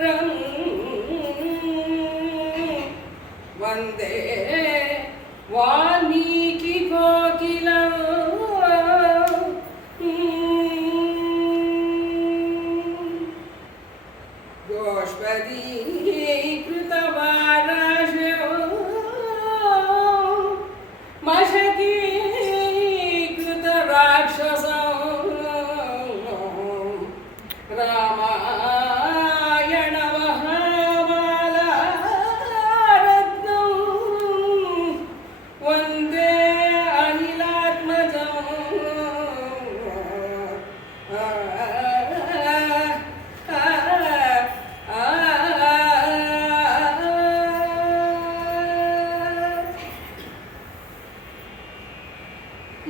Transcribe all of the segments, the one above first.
ರಂ ವಂದೇ ವಾಲ್ಮೀಕಿ ಕೋಕಿಲಂ ಗೋಷ್ಪದೀಕೃತವಾರಾಶಯೋ ಮಶಕೀಕೃತ ರಾಕ್ಷಸೋ ರಾಮಾಯಣ ಮಹಾಮಾಲಾರತ್ನಂ ವಂದೇ ಅನಿಲಾತ್ಮಜಂ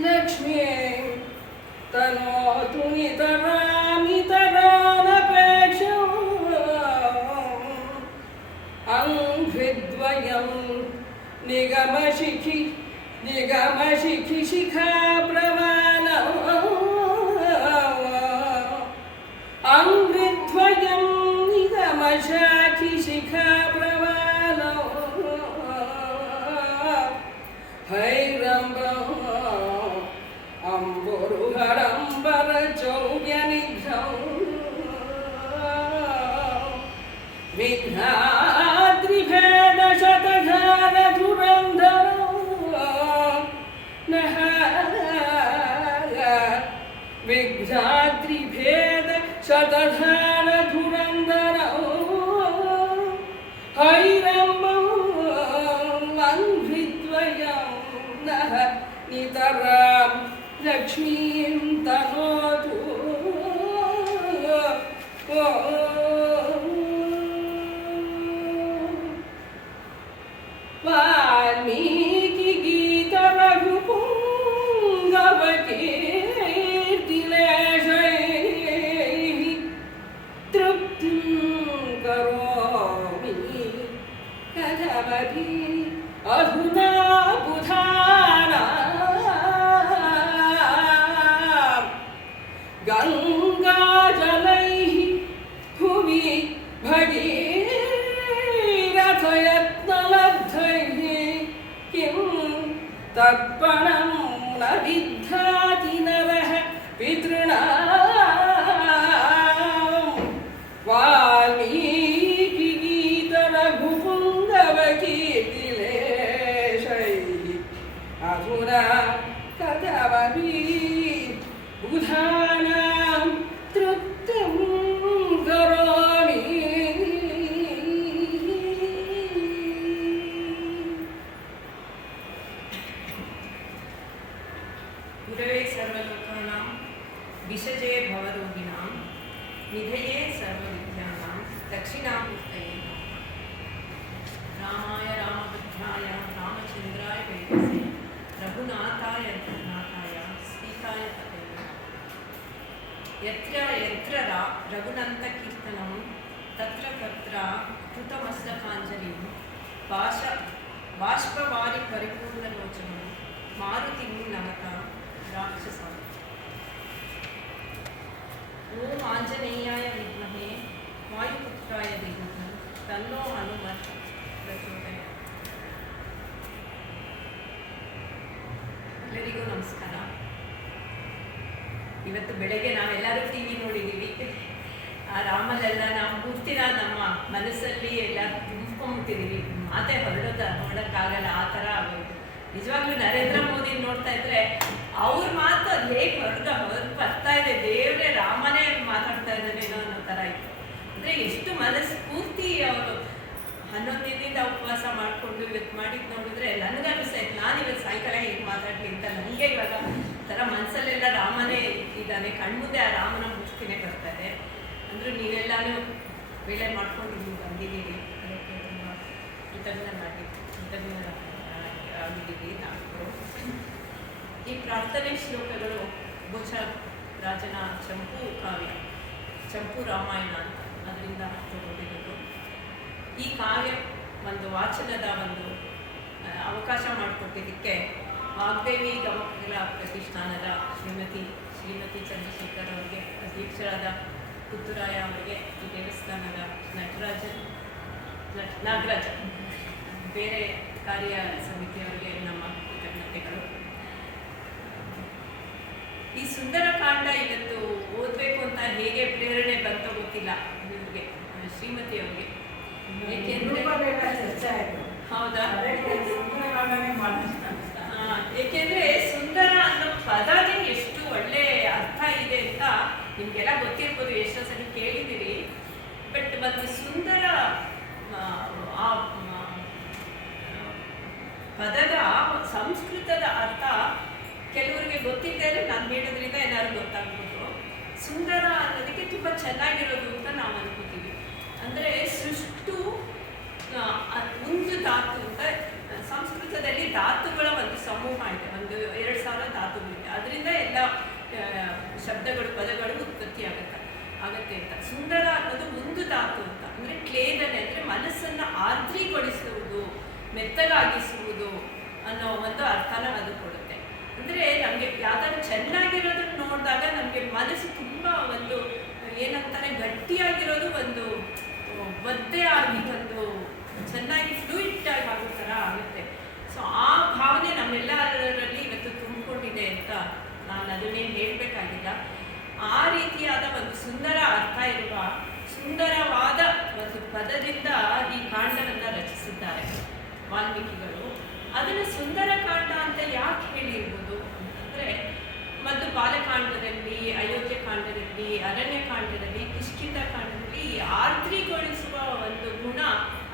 ಲಕ್ಷ್ಮೀ ತನೋತು ನಿತರಾಮಿತರಾನಪೇಕ್ಷಂ ಅಂಘ್ರಿದ್ವಯಂ ನಿಗಮಶಿಖಿ ಶಿಖಾ ಪ್ರಮಾಣಂ ಅಂಘ್ರಿದ್ವಯಂ ನಿಗಮಶಾಖಿ ಶಿಖಾ ಪ್ರಮಾಣಂ ಹೈರಂಬಂ ಅಂಬುರುಹರಂಬರ ಚೌರ್ಯನಿಘ್ನಂ ವಿಘ್ನಾದ್ರಿಭೇದ ಶತಘಾನ ಧುರಂಧರೋ ನಹ ವಿಘ್ನಾದ್ರಿಭೇದ ಶತಘಾನ ಧುರಂಧರೋ ಹೈರಂಬಂ ಅಂಘ್ರಿದ್ವಯಂ ನಃ ನಿತರಾಂ ಲಕ್ಷ್ಮೀಂ ತನೋತು ವಾಲ್ಮೀಕಿ ಗೀತ ರಘುಪುಂಗವ ಕೀರ್ತಿಲೇಶೈಃ ತೃಪ್ತಿಂ ಕರೋಮಿ ಕಥಮಪಿ ಅಧುನಾ ಬುಧಾನಾ ಗಂಗಾಜಲೈಃ ಭುವಿ ಭಗೀರಥಯತ್ನಲಬ್ಧೈಃ ಕಿಂ ತರ್ಪಣಂ ನ ವಿದ್ಧಾತಿ ನರಃ ಪಿತॄಣಾಂ ವಾಲ್ಮೀಕಿ ಗೀತ ರಘುಪುಂಗವ ಕೀರ್ತಿಲೇಶೈಃ ಅಧುನಾ ಕಥಮಪಿ ಬುಧಾನಾಂ ತೃಪ್ತಿಂ ಕರೋಮಿ. ಗುರವೇ ಸರ್ವಲೋಕಾನಾಂ ವಿಷಜೇ ಭವರೋಗಿಣಾಂ ನಿಧಯೇ ಸರ್ವವಿದ್ಯಾನಾಂ ದಕ್ಷಿಣಾಮೂರ್ತಯೇ ನಮಃ. ರಾಮಾಯ ರಾಮಭದ್ರಾಯ ರಾಮಚಂದ್ರಾಯ ವೇದಸೇ ರಘುನಾಥಾಯ ರಘುನಾಥಾಯ ಸೀತಾಯ ಪತಯೇ ನಮಃ. ಯತ್ರ ಯತ್ರ ರಘುನಂತ ಕೀರ್ತನಂ ತತ್ರ ತತ್ರ ಕೃತಮಸ್ತಕಾಂಜಲಿಂ ಬಾಷ್ಪವಾರಿ ಪರಿಪೂರ್ಣಲೋಚನಂ ಮಾರುತಿಂ ನಮತ ರಾಕ್ಷಸಂ. ಓಂ ಆಂಜನೇಯಾಯ ವಿದ್ಮಹೇ ವಾಯುಪುತ್ರಾಯ ಧೀಮಹಿ ತನ್ನೋ ಹನುಮತ್ ಪ್ರಚೋದಯಾತ್. ಎಲ್ಲರಿಗೂ ನಮಸ್ಕಾರ. ಇವತ್ತು ಬೆಳಗ್ಗೆ ನಾವೆಲ್ಲರೂ ಟಿ ವಿ ನೋಡಿದ್ದೀವಿ. ಆ ರಾಮನೆಲ್ಲ ನಾವು ಪೂರ್ತಿನ ನಮ್ಮ ಮನಸ್ಸಲ್ಲಿ ಎಲ್ಲ ತುಂಬ್ಕೊಂಡ್ಬಿಟ್ಟಿದ್ದೀವಿ. ಮಾತೇ ಹೊರಡೋಕ್ಕಾಗಲ್ಲ, ಆ ಥರ ಆಗೋದು. ನಿಜವಾಗ್ಲೂ ನರೇಂದ್ರ ಮೋದಿ ನೋಡ್ತಾ ಇದ್ರೆ ಅವ್ರ ಮಾತು ಅದು ಹೇಗೆ ಹೊರಟು ಬರ್ತಾ ಇದೆ, ದೇವರೇ ರಾಮನೇ ಮಾತಾಡ್ತಾ ಇದ್ದಾನೇನೋ ಅನ್ನೋ ಥರ ಇತ್ತು. ಅಂದರೆ ಎಷ್ಟು ಮನಸ್ಸು ಪೂರ್ತಿ ಅವರು 11 ದಿನದಿಂದ ಉಪವಾಸ ಮಾಡಿಕೊಂಡು ಇವತ್ತು ಮಾಡಿದ್ದು ನೋಡಿದ್ರೆ ನನಗನ್ನಿಸ್ತಾಯಿತ್ತು, ನಾನು ಇವತ್ತು ಸಾಯಂಕಾಲ ಹೇಗೆ ಮಾತಾಡಲಿ ಅಂತ. ನನಗೆ ಇವಾಗ ಥರ ಮನಸ್ಸಲ್ಲೆಲ್ಲ ರಾಮನೇ ಇದ್ದಾನೆ, ಕಣ್ಮುಂದೆ ಆ ರಾಮನ ಮೂರ್ತಿನೇ ಬರ್ತಾರೆ. ಅಂದರೂ ನೀವೆಲ್ಲನೂ ವೇಳೆ ಮಾಡ್ಕೊಂಡು ನೀವು ಬಂದಿದ್ದೀರಿ, ಅದಕ್ಕೆ ತುಂಬ ಕೃತಜ್ಞರಾಗಿದ್ದೀವಿ ನಾವು. ಈ ಪ್ರಾರ್ಥನೆ ಶ್ಲೋಕಗಳು ಬೋಚ ರಾಜನ ಚಂಪು ಕಾವ್ಯ, ಚಂಪು ರಾಮಾಯಣ ಅಂತ ಅದರಿಂದ ತಗೊಂಡಿರೋದು. ಈ ಕಾವ್ಯ ಒಂದು ವಾಚನದ ಒಂದು ಅವಕಾಶ ಮಾಡಿಕೊಟ್ಟಿದ್ದಕ್ಕೆ ವಾಗ್ದೇವಿ ಗಮಕಗಳ ಪ್ರತಿಷ್ಠಾನದ ಶ್ರೀಮತಿ ಚಂದ್ರಶೇಖರ್ ಅವರಿಗೆ, ಅಧ್ಯಕ್ಷರಾದ ಪುತ್ತೂರಾಯ ಅವರಿಗೆ, ಈ ದೇವಸ್ಥಾನದ ನಾಗರಾಜ ಬೇರೆ ಕಾರ್ಯ ಸಮಿತಿಯವರಿಗೆ ನಮ್ಮ ಕೃತಜ್ಞತೆಗಳು. ಈ ಸುಂದರಕಾಂಡ ಇವತ್ತು ಓದಬೇಕು ಅಂತ ಹೇಗೆ ಪ್ರೇರಣೆ ಬಂತೋ ಗೊತ್ತಿಲ್ಲ ಇವ್ರಿಗೆ, ಶ್ರೀಮತಿಯವರಿಗೆ. ಹೌದಾ? ಏಕೆಂದ್ರೆ ಸುಂದರ ಅನ್ನೋ ಪದಗೆ ಎಷ್ಟು ಒಳ್ಳೆ ಅರ್ಥ ಇದೆ ಅಂತ ನಿಮ್ಗೆಲ್ಲ ಗೊತ್ತಿರ್ಬೋದು, ಎಷ್ಟೋ ಸರಿ ಕೇಳಿದ್ದೀರಿ. ಬಟ್ ಒಂದು ಸುಂದರ ಆ ಪದದ ಸಂಸ್ಕೃತದ ಅರ್ಥ ಕೆಲವರಿಗೆ ಗೊತ್ತಿದ್ದರೆ ನಾನು ಹೇಳೋದ್ರಿಂದ ಏನಾದ್ರು ಗೊತ್ತಾಗ್ಬೋದು. ಸುಂದರ ಅನ್ನೋದಕ್ಕೆ ತುಂಬ ಚೆನ್ನಾಗಿರೋದು ಅಂತ ನಾವು ಅನ್ಕೋತೀವಿ. ಅಂದರೆ ಸೃಷ್ಟು ಒಂದು ಧಾತು ಅಂತ, ಸಂಸ್ಕೃತದಲ್ಲಿ ಧಾತುಗಳ ಒಂದು ಸಮೂಹ ಇದೆ, ಒಂದು 2000 ಧಾತುಗಳಿದೆ. ಅದರಿಂದ ಎಲ್ಲ ಶಬ್ದಗಳು ಪದಗಳು ಉತ್ಪತ್ತಿ ಆಗತ್ತೆ ಅಂತ. ಸುಂದರ ಅನ್ನೋದು ಒಂದು ಧಾತು ಅಂತ, ಅಂದರೆ ಕ್ಲೇದನೆ, ಅಂದರೆ ಮನಸ್ಸನ್ನು ಆರ್ದ್ರೀಗೊಳಿಸುವುದು, ಮೆತ್ತಗಾಗಿಸುವುದು ಅನ್ನೋ ಒಂದು ಅರ್ಥನ ಅದು ಕೊಡುತ್ತೆ. ಅಂದರೆ ನಮಗೆ ಯಾವ್ದಾದ್ರು ಚೆನ್ನಾಗಿರೋದನ್ನ ನೋಡಿದಾಗ ನಮಗೆ ಮನಸ್ಸು ತುಂಬ ಒಂದು ಏನಂತಾನೆ ಗಟ್ಟಿಯಾಗಿರೋದು, ಒಂದು ಒದ್ದೆ ಆಗಿ ಒಂದು ಚೆನ್ನಾಗಿ ಫ್ಲೂಯಿಡ್ ಆಗಿ ಆಗೋ ಥರ ಆಗುತ್ತೆ. ಸೊ ಆ ಭಾವನೆ ನಮ್ಮೆಲ್ಲರಲ್ಲಿ ಇವತ್ತು ತುಂಬಿಕೊಂಡಿದೆ ಅಂತ ನಾನು ಅದನ್ನೇನು ಹೇಳಬೇಕಾಗಿಲ್ಲ. ಆ ರೀತಿಯಾದ ಒಂದು ಸುಂದರ ಅರ್ಥ ಇರುವ ಸುಂದರವಾದ ಒಂದು ಪದದಿಂದ ಈ ಕಾಂಡವನ್ನು ರಚಿಸಿದ್ದಾರೆ ವಾಲ್ಮೀಕಿಗಳು. ಅದನ್ನು ಸುಂದರಕಾಂಡ ಅಂತ ಯಾಕೆ ಹೇಳಿರ್ಬೋದು ಅಂತಂದರೆ, ಮತ್ತು ಬಾಲಕಾಂಡದಲ್ಲಿ, ಅಯೋಧ್ಯೆ ಕಾಂಡದಲ್ಲಿ, ಅರಣ್ಯಕಾಂಡದಲ್ಲಿ, ಕಿಷ್ಕಿಂಧ ಕಾಂಡದಲ್ಲಿ ಆರ್ದ್ರೀಗೊಳಿಸುವ ಒಂದು ಗುಣ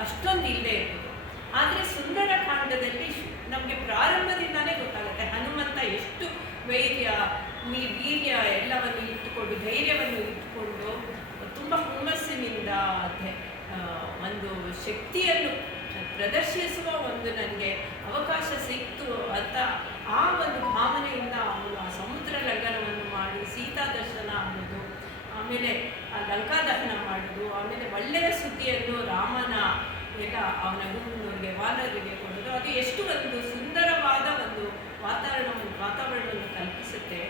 ಅಷ್ಟೊಂದು ಇಲ್ಲದೆ ಇರ್ಬೋದು. ಆದರೆ ಸುಂದರಕಾಂಡದಲ್ಲಿ ನಮಗೆ ಪ್ರಾರಂಭದಿಂದಾನೇ ಗೊತ್ತಾಗುತ್ತೆ ಹನುಮಂತ ಎಷ್ಟು ವೀರ್ಯ ಎಲ್ಲವನ್ನು ಇಟ್ಟುಕೊಂಡು, ಧೈರ್ಯವನ್ನು ಇಟ್ಟುಕೊಂಡು ತುಂಬ ಹುಮ್ಮಸ್ಸಿನಿಂದ ಒಂದು ಶಕ್ತಿಯನ್ನು ಪ್ರದರ್ಶಿಸುವ ಒಂದು ನನಗೆ ಅವಕಾಶ ಸಿಕ್ತು ಅಂತ ಆ ಒಂದು ಭಾವನೆಯಿಂದ ಅವನು ಆ ಸಮುದ್ರ ಲಗ್ನವನ್ನು ಮಾಡಿ ಸೀತಾ ದರ್ಶನ ಆಗೋದು, ಆಮೇಲೆ ಆ ಲಂಕಾ ದಹನ ಮಾಡೋದು, ಆಮೇಲೆ ಒಳ್ಳೆಯ ಸುದ್ದಿಯನ್ನು ರಾಮನ ಎಲ್ಲ ಅವನ ಗುರುವಿನವರಿಗೆ ವಾನರಿಗೆ ಕೊಡೋದು, ಅದು ಎಷ್ಟು ಒಂದು ಸುಂದರವಾದ ಒಂದು ವಾತಾವರಣವನ್ನು ಕಲ್ಪಿಸುತ್ತೆ.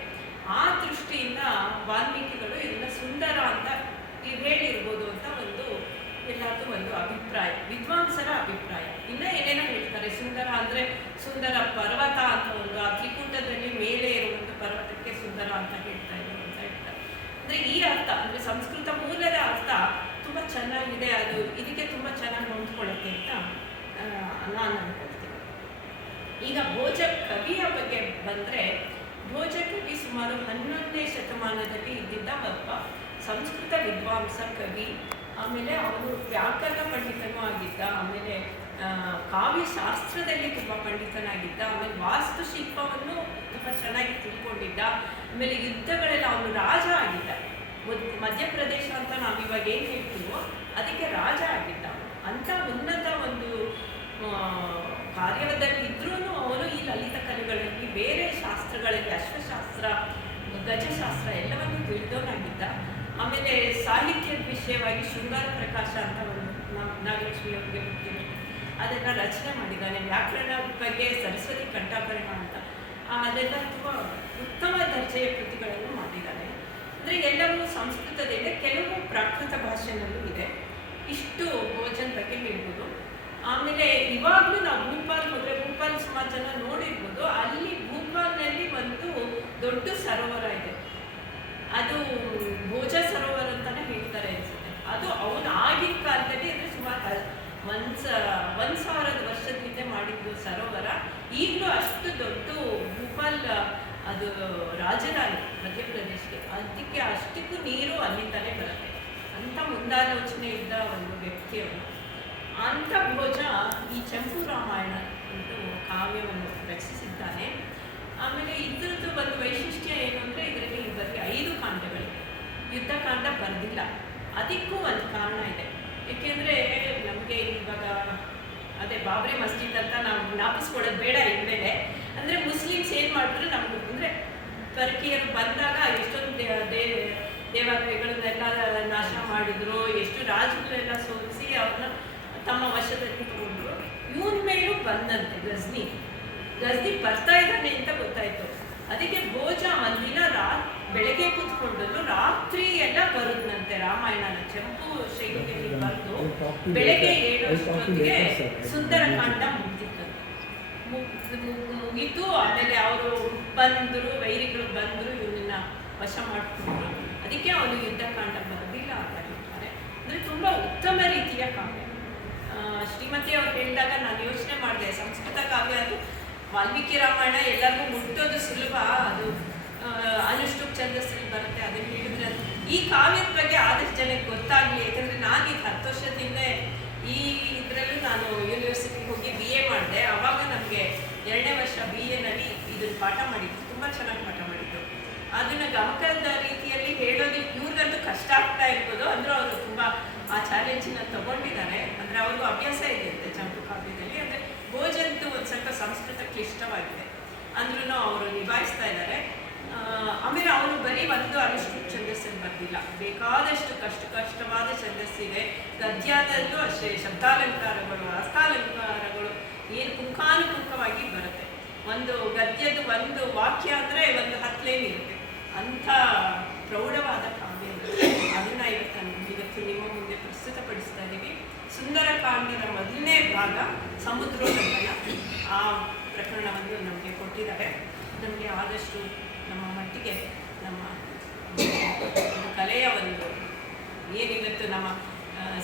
ಆ ದೃಷ್ಟಿಯಿಂದ ವಾಲ್ಮೀಕಿಗಳು ಇದನ್ನ ಸುಂದರ ಅಂತ ಹೇಳಿರ್ಬೋದು ಅಂತ ಒಂದು ಎಲ್ಲರದ್ದು ಒಂದು ಅಭಿಪ್ರಾಯ, ವಿದ್ವಾಂಸರ ಅಭಿಪ್ರಾಯ. ಇನ್ನು ಏನೇನೋ ಹೇಳ್ತಾರೆ, ಸುಂದರ ಅಂದರೆ ಸುಂದರ ಪರ್ವತ ಅಂತ ಒಂದು ಆ ತ್ರಿಕೂಟದಲ್ಲಿ ಮೇಲೆ ಇರುವಂಥ ಪರ್ವತಕ್ಕೆ ಸುಂದರ ಅಂತ ಹೇಳ್ತಾ ಇದ್ದಾರೆ ಅಂತ ಹೇಳ್ತಾರೆ. ಅಂದರೆ ಈ ಅರ್ಥ, ಅಂದರೆ ಸಂಸ್ಕೃತ ಮೂಲದ ಅರ್ಥ ತುಂಬ ಚೆನ್ನಾಗಿದೆ, ಅದು ಇದಕ್ಕೆ ತುಂಬ ಚೆನ್ನಾಗಿ ಹೊಂದ್ಕೊಳ್ಳುತ್ತೆ ಅಂತ ನಾನು ಅನ್ಕೊಳ್ತೀನಿ. ಈಗ ಭೋಜ ಕವಿಯ ಬಗ್ಗೆ ಬಂದರೆ, ಭೋಜ ಕವಿ ಸುಮಾರು 11ನೇ ಶತಮಾನದಲ್ಲಿ ಇದ್ದಿದ್ದ ಒಬ್ಬ ಸಂಸ್ಕೃತ ವಿದ್ವಾಂಸ ಕವಿ. ಆಮೇಲೆ ಅವನು ವ್ಯಾಕರಣ ಪಂಡಿತನೂ ಆಗಿದ್ದ, ಆಮೇಲೆ ಕಾವ್ಯಶಾಸ್ತ್ರದಲ್ಲಿ ತುಂಬ ಪಂಡಿತನಾಗಿದ್ದ, ಆಮೇಲೆ ವಾಸ್ತುಶಿಲ್ಪವನ್ನು ತುಂಬ ಚೆನ್ನಾಗಿ ತಿಳ್ಕೊಂಡಿದ್ದ, ಆಮೇಲೆ ಯುದ್ಧಗಳೆಲ್ಲ ಅವನು ರಾಜ ಆಗಿದ್ದ. ಮಧ್ಯಪ್ರದೇಶ ಅಂತ ನಾವು ಇವಾಗ ಏನು ಹೇಳ್ತೀವೋ ಅದಕ್ಕೆ ರಾಜ ಆಗಿದ್ದ. ಅಂಥ ಉನ್ನತ ಒಂದು ಕಾರ್ಯದಲ್ಲಿ ಇದ್ರೂ ಅವನು ಈ ಲಲಿತ ಕಲೆಗಳಲ್ಲಿ, ಬೇರೆ ಶಾಸ್ತ್ರಗಳಲ್ಲಿ, ಅಶ್ವಶಾಸ್ತ್ರ, ಗಜಶಾಸ್ತ್ರ ಎಲ್ಲವನ್ನು ತಿಳಿದವನಾಗಿದ್ದ. ಆಮೇಲೆ ಸಾಹಿತ್ಯದ ವಿಷಯವಾಗಿ ಶೃಂಗಾರ ಪ್ರಕಾಶ ಅಂತ ಒಂದು ನಾಗಲಕ್ಷ್ಮಿ ಅವರಿಗೆ ಗೊತ್ತಿರುತ್ತೆ, ಅದನ್ನು ರಚನೆ ಮಾಡಿದ್ದಾನೆ. ವ್ಯಾಕರಣ ಬಗ್ಗೆ ಸರಸ್ವತಿ ಕಂಠಾಭರಣ ಅಂತ ಅದೆಲ್ಲ ತುಂಬ ಉತ್ತಮ ದರ್ಜೆಯ ಕೃತಿಗಳನ್ನು ಮಾಡಿದ್ದಾನೆ. ಅಂದರೆ ಎಲ್ಲವೂ ಸಂಸ್ಕೃತದಲ್ಲಿದೆ, ಕೆಲವು ಪ್ರಾಕೃತ ಭಾಷೆನಲ್ಲೂ ಇದೆ. ಇಷ್ಟು ಭೋಜನ ಬಗ್ಗೆ ಹೇಳ್ಬೋದು. ಆಮೇಲೆ ಇವಾಗಲೂ ನಾವು ಭೂಪಾಲ್ ಹೋದರೆ, ಭೂಪಾಲ್ ಸುಮಾರು ಜನ ನೋಡಿರ್ಬೋದು, ಅಲ್ಲಿ ಭೂಪಾಲ್ನಲ್ಲಿ ಒಂದು ದೊಡ್ಡ ಸರೋವರ ಇದೆ, ಅದು ಭೋಜ ಸರೋವರ ಅಂತಾನೆ ಹೇಳ್ತಾರೆ ಅನ್ಸುತ್ತೆ. ಅದು ಅವನು ಆಗಿನ ಕಾಲದಲ್ಲಿ ಅಂದರೆ ಸುಮಾರು 1,000 ವರ್ಷದ ಹಿಂದೆ ಮಾಡಿದ್ದು ಸರೋವರ. ಈಗಲೂ ಅಷ್ಟು ದೊಡ್ಡ ಭೂಪಾಲ್, ಅದು ರಾಜಧಾನಿ ಮಧ್ಯಪ್ರದೇಶಕ್ಕೆ, ಅದಕ್ಕೆ ಅಷ್ಟಕ್ಕೂ ನೀರು ಅಲ್ಲಿಂದಲೇ ಬರುತ್ತೆ. ಅಂಥ ಮುಂದಾಲೋಚನೆ ಇದ್ದ ಒಂದು ವ್ಯಕ್ತಿಯವರು. ಅಂಥ ಭೋಜ ಈ ಚಂಪು ರಾಮಾಯಣ ಎಂದು ಕಾವ್ಯವನ್ನು ರಚಿಸಿದ್ದಾನೆ. ಆಮೇಲೆ ಇದ್ರದ್ದು ಒಂದು ವೈಶಿಷ್ಟ್ಯ ಏನು ಅಂದರೆ, ಇದರಲ್ಲಿ ಬರೀ 5 ಕಾಂಡಗಳಿವೆ, ಯುದ್ಧಕಾಂಡ ಬರೆದಿಲ್ಲ. ಅದಕ್ಕೂ ಒಂದು ಕಾರಣ ಇದೆ. ಏಕೆಂದರೆ ನಮಗೆ ಇವಾಗ ಅದೇ ಬಾಬ್ರಿ ಮಸ್ಜಿದ್ ಅಂತ ನಾವು ಜ್ಞಾಪಿಸ್ಕೊಳ್ಳೋದು ಬೇಡ ಇನ್ಮೇಲೆ. ಅಂದರೆ ಮುಸ್ಲಿಮ್ಸ್ ಏನು ಮಾಡಿದ್ರು, ನಮ್ಗೆ ಅಂದರೆ ಪರಕೀಯರು ಬಂದಾಗ ಎಷ್ಟೊಂದು ದೇವಾಲಯಗಳನ್ನೆಲ್ಲ ನಾಶ ಮಾಡಿದ್ರು, ಎಷ್ಟು ರಾಜಗಳೆಲ್ಲ ಸೋಲಿಸಿ ಅವ್ರನ್ನ ತಮ್ಮ ವಶದಲ್ಲಿ ತಗೊಂಡ್ರು. ಇವನ ಮೇಲೂ ಬಂದಂತೆ ಗಜ್ನಿ ಬರ್ತಾ ಇದ್ದಾನೆ ಅಂತ ಗೊತ್ತಾಯ್ತು. ಅದಕ್ಕೆ ಭೋಜ ಒಂದಿನ ಬೆಳಗ್ಗೆ ಕೂತ್ಕೊಂಡರು, ರಾತ್ರಿ ಎಲ್ಲ ಬರುತ್ತಂತೆ ರಾಮಾಯಣನ ಚೆಂಪು ಶೈಲಿಯಲ್ಲಿ ಬರೆದು ಬೆಳಗ್ಗೆ 7 ಸುಂದರಕಾಂಡ ಮುಗಿದಿತ್ತು. ಮುಗೀತು. ಆಮೇಲೆ ಅವರು ಬಂದರು, ವೈರಿಗಳು ಬಂದರು, ಇವನನ್ನ ವಶ ಮಾಡಿಕೊಂಡ್ರು. ಅದಕ್ಕೆ ಅವನು ಯುದ್ಧಕಾಂಡ ಬರೋದಿಲ್ಲ ಅಂತ ಹೇಳ್ತಾರೆ. ಅಂದರೆ ತುಂಬ ಉತ್ತಮ ರೀತಿಯ ಕಾವ್ಯ. ಶ್ರೀಮತಿ ಅವ್ರು ಹೇಳಿದಾಗ ನಾನು ಯೋಚನೆ ಮಾಡಿದೆ, ಸಂಸ್ಕೃತ ಕಾವ್ಯ ಅದು ವಾಲ್ಮೀಕಿ ರಾಮಾಯಣ ಎಲ್ಲರಿಗೂ ಮುಟ್ಟೋದು ಸುಲಭ, ಅದು ಅನುಷ್ಠುಪ್ ಛಂದಸ್ಸಲ್ಲಿ ಬರುತ್ತೆ. ಅದನ್ನು ಹೇಳಿದ್ರೆ ಈ ಕಾವ್ಯದ ಬಗ್ಗೆ ಆದಷ್ಟು ಜನಕ್ಕೆ ಗೊತ್ತಾಗಲಿ. ಯಾಕಂದರೆ ನಾನು ಈಗ 10 ವರ್ಷದಿಂದ ಈ ಇದರಲ್ಲೂ ನಾನು ಯೂನಿವರ್ಸಿಟಿಗೆ ಹೋಗಿ BA ಮಾಡಿದೆ. ಆವಾಗ ನಮಗೆ 2ನೇ ವರ್ಷ BAನಲ್ಲಿ ಇದನ್ನು ಪಾಠ ಮಾಡಿದ್ದು, ತುಂಬ ಚೆನ್ನಾಗಿ ಪಾಠ ಮಾಡಿದ್ದು. ಅದನ್ನು ಗಮಕದ ರೀತಿಯಲ್ಲಿ ಹೇಳೋದು ಇವ್ರಿಗಂತೂ ಕಷ್ಟ ಆಗ್ತಾ ಇರ್ಬೋದು, ಅಂದರೂ ಅವರು ತುಂಬ ಆ ಚಾಲೆಂಜನ್ನ ತಗೊಂಡಿದ್ದಾರೆ. ಅಂದರೆ ಅವ್ರಿಗೂ ಅಭ್ಯಾಸ ಇದೆ ಅಂತೆ ಚಂಪು ಕಾವ್ಯದಲ್ಲಿ. ಅಂದರೆ ಭೋಜಂತೂ ಒಂದು ಸ್ವಲ್ಪ ಸಂಸ್ಕೃತ ಕ್ಲಿಷ್ಟವಾಗಿದೆ, ಅಂದ್ರೂ ಅವರು ನಿಭಾಯಿಸ್ತಾ ಇದ್ದಾರೆ. ಆಮೇಲೆ ಅವರು ಬರೀ ಒಂದು ಅನುಷ್ಠುಪ್ ಛಂದಸ್ಸನ್ನು ಬರೆದಿಲ್ಲ, ಬೇಕಾದಷ್ಟು ಕಷ್ಟವಾದ ಛಂದಸ್ಸಿದೆ. ಗದ್ಯದಲ್ಲೂ ಅಷ್ಟೇ ಶಬ್ದಾಲಂಕಾರಗಳು, ಅರ್ಥಾಲಂಕಾರಗಳು ಏನು ಪುಂಖಾನುಪುಂಖವಾಗಿ ಬರುತ್ತೆ. ಒಂದು ಗದ್ಯದ ಒಂದು ವಾಕ್ಯ ಅಂದರೆ ಒಂದು 10 ಲೈನ್ ಇರುತ್ತೆ. ಅಂಥ ಪ್ರೌಢವಾದ ಕಾವ್ಯ ಅದನ್ನು ಇವತ್ತು ನಿಮ್ಮ ಮುಂದೆ ಪ್ರಸ್ತುತಪಡಿಸ್ತಾ ಇದ್ದೀವಿ. ಸುಂದರಕಾಂಡದ ಮೊದಲನೇ ಭಾಗ ಸಮುದ್ರೋಲ್ಲಂಘನ, ಆ ಪ್ರಕರಣವನ್ನು ನಮಗೆ ಕೊಟ್ಟಿದ್ದಾರೆ. ನಮಗೆ ಆದಷ್ಟು ನಮ್ಮ ಮಟ್ಟಿಗೆ ನಮ್ಮ ಕಲೆಯ ಒಂದು ಏನಿವತ್ತು ನಮ್ಮ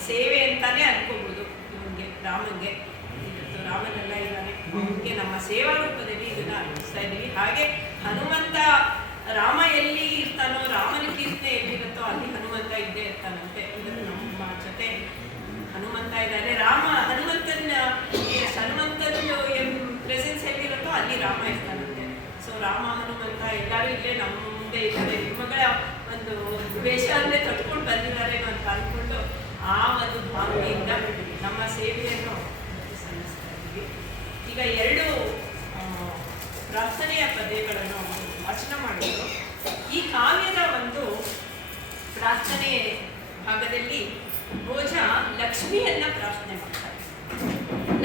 ಸೇವೆ ಅಂತಲೇ ಅನ್ಕೋಬೋದು. ಇವನಿಗೆ ರಾಮನಿಗೆ ಇವತ್ತು ರಾಮನೆಲ್ಲ ಇದ್ದಾನೆ, ಅವನಿಗೆ ನಮ್ಮ ಸೇವಾ ರೂಪದಲ್ಲಿ ಇದನ್ನು ಅರ್ಪಿಸ್ತಾ ಇದ್ದೀವಿ. ಹಾಗೆ ಹನುಮಂತ ರಾಮ ಎಲ್ಲಿ ಇರ್ತಾನೋ, ರಾಮನ ಕೀರ್ತನೆ ಎಲ್ಲಿರುತ್ತೋ ಅಲ್ಲಿ ಹನುಮಂತ ಇದ್ದೇ ಇರ್ತಾನಂತೆ. ಇದನ್ನು ನಮ್ಮ ಜೊತೆ ಹನುಮಂತ ಇದ್ದಾನೆ. ಹನುಮಂತನ ಪ್ರೆಸೆನ್ಸ್ ಎಲ್ಲಿರುತ್ತೋ ಅಲ್ಲಿ ರಾಮ ಇರ್ತಾನಂತೆ. ಸೊ ರಾಮ ಹನುಮಂತ ಎಲ್ಲರೂ ಇಲ್ಲೇ ನಮ್ಮ ಮುಂದೆ ಇದ್ದಾರೆ. ನಿಮ್ಮಗಳ ಒಂದು ವೇಷ ಅಂದರೆ ಕಟ್ಕೊಂಡು ಬಂದಿದ್ದಾರೆ ಅಂತ ಅಂದ್ಕೊಂಡು ಆ ಒಂದು ಭಾವನೆಯಿಂದ ನಮ್ಮ ಸೇವೆಯನ್ನು ಸಲ್ಲಿಸ್ತಾ ಇದ್ದೀವಿ. ಈಗ 2 ಪ್ರಾರ್ಥನೆಯ ಪದ್ಯಗಳನ್ನು ವಾಚನ ಮಾಡಿದ್ರು. ಈ ಕಾವ್ಯದ ಒಂದು ಪ್ರಾರ್ಥನೆ ಭಾಗದಲ್ಲಿ ಭೋಜ ಲಕ್ಷ್ಮಿಯನ್ನ ಪ್ರಾರ್ಥನೆ ಮಾಡ್ತಾರೆ.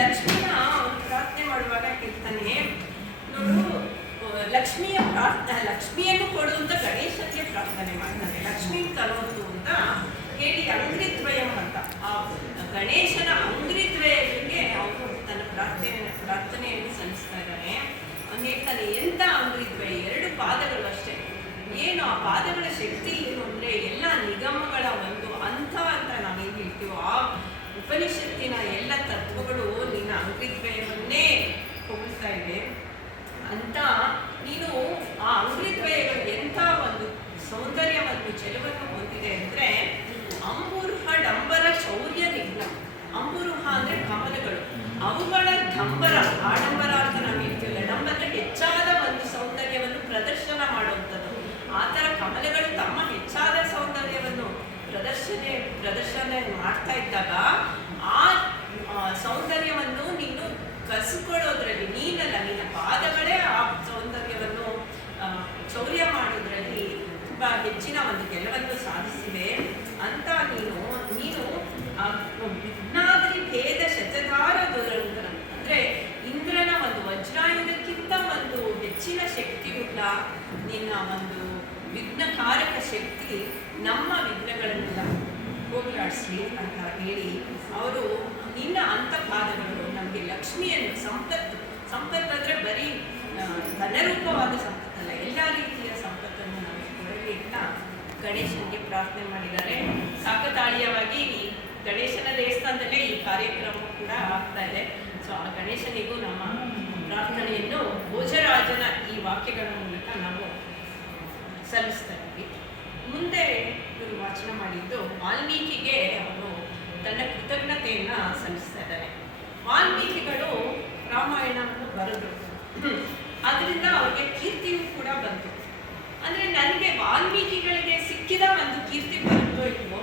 ಲಕ್ಷ್ಮಿನ ಅವನು ಪ್ರಾರ್ಥನೆ ಮಾಡುವಾಗ ಹೇಳ್ತಾನೆ, ನೋಡು ಲಕ್ಷ್ಮಿಯನ್ನು ಕೊಡುವಂತ ಗಣೇಶನಿಗೆ ಪ್ರಾರ್ಥನೆ ಮಾಡ್ತಾನೆ. ಲಕ್ಷ್ಮೀ ತರೋದು ಅಂತ ಹೇಳಿ ಅಂಗ್ರಿದ್ವಯಂ ಅಂತ ಆ ಗಣೇಶನ ಅಂಗ್ರಿದ್ವಯಕ್ಕೆ ಅವನು ತನ್ನ ಪ್ರಾರ್ಥನೆಯನ್ನು ಸಲ್ಲಿಸ್ತಾ ಇದ್ದಾನೆ. ಅವನು ಹೇಳ್ತಾನೆ, ಎಂಥ ಅಂಗ್ರಿದ್ವಯ, 2 ಪಾದಗಳು ಅಷ್ಟೇ. ಏನು ಆ ಪಾದಗಳ ಶಕ್ತಿ ಏನು ಅಂದರೆ ಎಲ್ಲ ನಿಗಮಗಳ ಒಂದು ಅಂತ ನಾವೇನು ಹೇಳ್ತೀವೋ ಆ ಉಪನಿಷತ್ತಿನ ಎಲ್ಲ ತತ್ವಗಳು ನಿನ್ನ ಅಂಗ್ರಿದ್ವಯವನ್ನೇ ಹೋಗ್ತಾ ಇವೆ ಅಂತ. ನೀನು ಆ ಅಂಗ್ರಿದ್ವಯಗಳು ಎಂಥ ಒಂದು ಸೌಂದರ್ಯವನ್ನು ಚೆಲುವನ್ನು ಹೊಂದಿದೆ ಅಂದರೆ, ಅಂಬುರುಹ ಡಂಬರ ಶೌರ್ಯ ನಿಘ್ನ. ಅಂಬುರುಹ ಅಂದರೆ ಕಮಲಗಳು, ಅವುಗಳ ಡಂಬರ, ಆಡಂಬರ ಅಂತ ನಾವು ಹೇಳ್ತೀವಲ್ಲ, ಡಂಬರ ಹೆಚ್ಚಾದ ಒಂದು ಸೌಂದರ್ಯವನ್ನು ಪ್ರದರ್ಶನ ಮಾಡುವಂಥದ್ದು. ಆ ಥರ ಕಮಲಗಳು ತಮ್ಮ ಹೆಚ್ಚಾದ ಸೌಂದರ್ಯವನ್ನು ಪ್ರದರ್ಶನ ಮಾಡ್ತಾ ಇದ್ದಾಗ ಆ ಸೌಂದರ್ಯವನ್ನು ನೀನು ಕಸಿಕೊಳ್ಳೋದ್ರಲ್ಲಿ, ನಿನ್ನ ಪಾದಗಳೇ ಆ ಸೌಂದರ್ಯವನ್ನು ಚೌರ್ಯ ಮಾಡೋದ್ರಲ್ಲಿ ತುಂಬ ಹೆಚ್ಚಿನ ಒಂದು ಗೆಲುವನ್ನು ಸಾಧಿಸಿದೆ ಅಂತ. ನೀನು ವಿಘ್ನಾದ್ರಿ ಭೇದ ಶತಧಾರ ದುರಂಧರ ಅಂದರೆ ಇಂದ್ರನ ಒಂದು ವಜ್ರಾಯುಧಕ್ಕಿಂತ ಒಂದು ಹೆಚ್ಚಿನ ಶಕ್ತಿಯುಳ್ಳ ನಿನ್ನ ಒಂದು ವಿಘ್ನಕಾರಕ ಶಕ್ತಿ ನಮ್ಮ ವಿಘ್ನಗಳನ್ನೆಲ್ಲ ಹೋಗಲಾಡಿಸ್ಲಿ ಅಂತ ಹೇಳಿ ಅವರು ನಿನ್ನ ಅಂತಪಾದಗಳು ನಮಗೆ ಲಕ್ಷ್ಮಿಯನ್ನು ಸಂಪತ್ತು ಅಂದರೆ ಬರೀ ಧನರೂಪವಾದ ಸಂಪತ್ತಲ್ಲ, ಎಲ್ಲ ರೀತಿಯ ಸಂಪತ್ತನ್ನು ನಮಗೆ ಕೊಡಲಿ ಅಂತ ಗಣೇಶನಿಗೆ ಪ್ರಾರ್ಥನೆ ಮಾಡಿದ್ದಾರೆ. ಕಾಕತಾಳೀಯವಾಗಿ ಈ ಗಣೇಶನ ದೇವಸ್ಥಾನದಲ್ಲೇ ಈ ಕಾರ್ಯಕ್ರಮ ಕೂಡ ಆಗ್ತಾ ಇದೆ. ಸೊ ಆ ಗಣೇಶನಿಗೂ ನಮ್ಮ ಪ್ರಾರ್ಥನೆಯನ್ನು ಭೋಜರಾಜನ ಈ ವಾಕ್ಯಗಳ ಮೂಲಕ ನಾವು ಸಲ್ಲಿಸ್ತಾ ಇದ್ದೀವಿ. ಮುಂದೆ ಇವರು ವಾಚನ ಮಾಡಿದ್ದು ವಾಲ್ಮೀಕಿಗೆ ಅವರು ತನ್ನ ಕೃತಜ್ಞತೆಯನ್ನು ಸಲ್ಲಿಸ್ತಾ ಇದ್ದಾರೆ. ವಾಲ್ಮೀಕಿಗಳು ರಾಮಾಯಣವನ್ನು ಬರೆದರು, ಅದರಿಂದ ಅವರಿಗೆ ಕೀರ್ತಿಯೂ ಕೂಡ ಬಂತು. ಅಂದರೆ ನನಗೆ ವಾಲ್ಮೀಕಿಗಳಿಗೆ ಸಿಕ್ಕಿದ ಒಂದು ಕೀರ್ತಿ ಬರುತ್ತೋ ಇಲ್ವೋ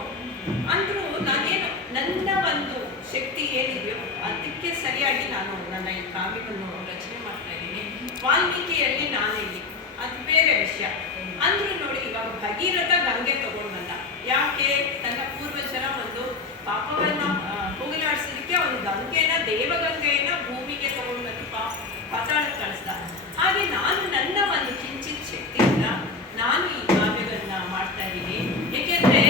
ಅಂದರೂ ನಾನೇನು ನನ್ನ ಒಂದು ಶಕ್ತಿ ಏನಿದೆಯೋ ಅದಕ್ಕೆ ಸರಿಯಾಗಿ ನಾನು ನನ್ನ ಈ ಕಾವ್ಯವನ್ನು ರಚನೆ ಮಾಡ್ತಾ ಇದ್ದೀನಿ. ವಾಲ್ಮೀಕಿಯಲ್ಲಿ ನಾನಿಲ್ಲಿ ಅದು ಬೇರೆ ವಿಷಯ. ಅಂದ್ರೂ ನೋಡಿ, ಇವಾಗ ಭಗೀರಥ ಗಂಗೆ ತಗೊಂಡು ಬಂದ. ಯಾಕೆ? ತನ್ನ ಪೂರ್ವಜರ ಒಂದು ಪಾಪವನ್ನು ಹೋಗಲಾಡಿಸೋದಕ್ಕೆ ಅವನು ಗಂಗೆನ, ದೇವಗಂಗೆಯನ್ನ ಭೂಮಿಗೆ ತಗೊಂಡು ಬಂದು ಪಾತಾಳಕ್ಕೆ ಕಳಿಸ್ದ. ಹಾಗೆ ನಾನು ನನ್ನ ಒಂದು ಕಿಂಚಿತ್ ಶಕ್ತಿಯಿಂದ ನಾನು ಈ ಕಾವ್ಯಗಳನ್ನ ಮಾಡ್ತಾ ಇದ್ದೀನಿ. ಏಕೆಂದರೆ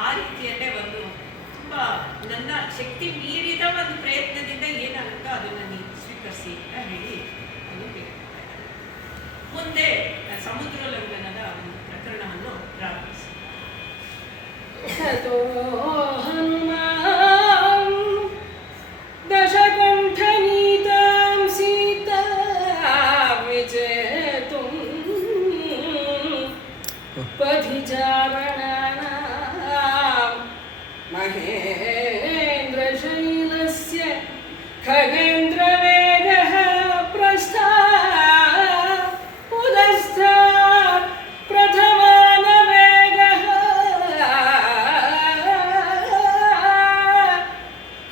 ಆ ರೀತಿಯಲ್ಲೇ ಒಂದು ತುಂಬ ನನ್ನ ಶಕ್ತಿ ಮೀರಿದ ಒಂದು ಪ್ರಯತ್ನದಿಂದ ಏನಾಗುತ್ತೋ ಅದನ್ನು ನೀನು ಸ್ವೀಕರಿಸಿ ಅಂತ ಹೇಳಿ ಅದು ಮುಂದೆ ಸಮುದ್ರೋಲ್ಲಂಘನದ ಒಂದು ಪ್ರಕರಣವನ್ನು ಪ್ರಾರಂಭಿಸಿ. ದಶಕಂಠನೀತಾಂ ಸೀತಾ ವಿಜೇತುಂ ಪಥಿಚಾರಣಾನಾಂ ಮಹೇಂದ್ರಶೈಲಸ್ಯ ಖಗೇಂದ್ರವೇಗಃ ಉದಸ್ಥಾತ್ ಪ್ರಥಮಾನವೇಗಃ